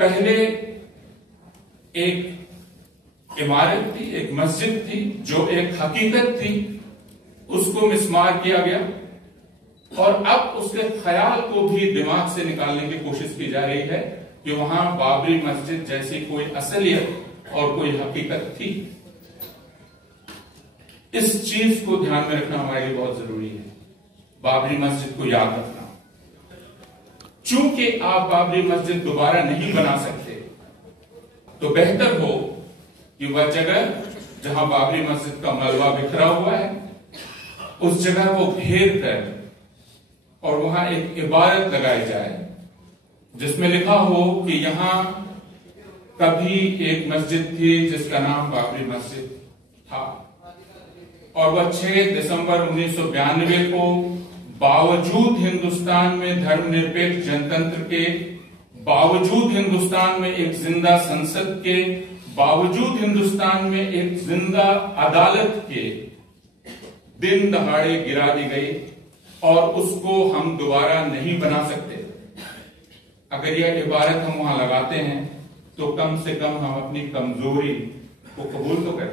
पहले एक इमारत थी, एक मस्जिद थी, जो एक हकीकत थी, उसको मिस्मार किया गया और अब उसके ख्याल को भी दिमाग से निकालने की कोशिश की जा रही है कि वहां बाबरी मस्जिद जैसी कोई असलियत और कोई हकीकत थी। इस चीज को ध्यान में रखना हमारे लिए बहुत जरूरी है, बाबरी मस्जिद को याद रखना। चूंकि आप बाबरी मस्जिद दोबारा नहीं बना सकते, तो बेहतर हो कि वह जगह जहां बाबरी मस्जिद का मलबा बिखरा हुआ है, उस जगह को घेर कर और वहां एक इबारत लगाई जाए जिसमें लिखा हो कि यहां कभी एक मस्जिद थी जिसका नाम बाबरी मस्जिद था, और वह 6 दिसंबर 1992 को बावजूद हिंदुस्तान में धर्मनिरपेक्ष जनतंत्र के, बावजूद हिंदुस्तान में एक जिंदा संसद के, बावजूद हिंदुस्तान में एक जिंदा अदालत के दिन दहाड़े गिरा दी गई और उसको हम दोबारा नहीं बना सकते। अगर यह इबारत हम वहां लगाते हैं तो कम से कम हम अपनी कमजोरी को कबूल तो करते हैं।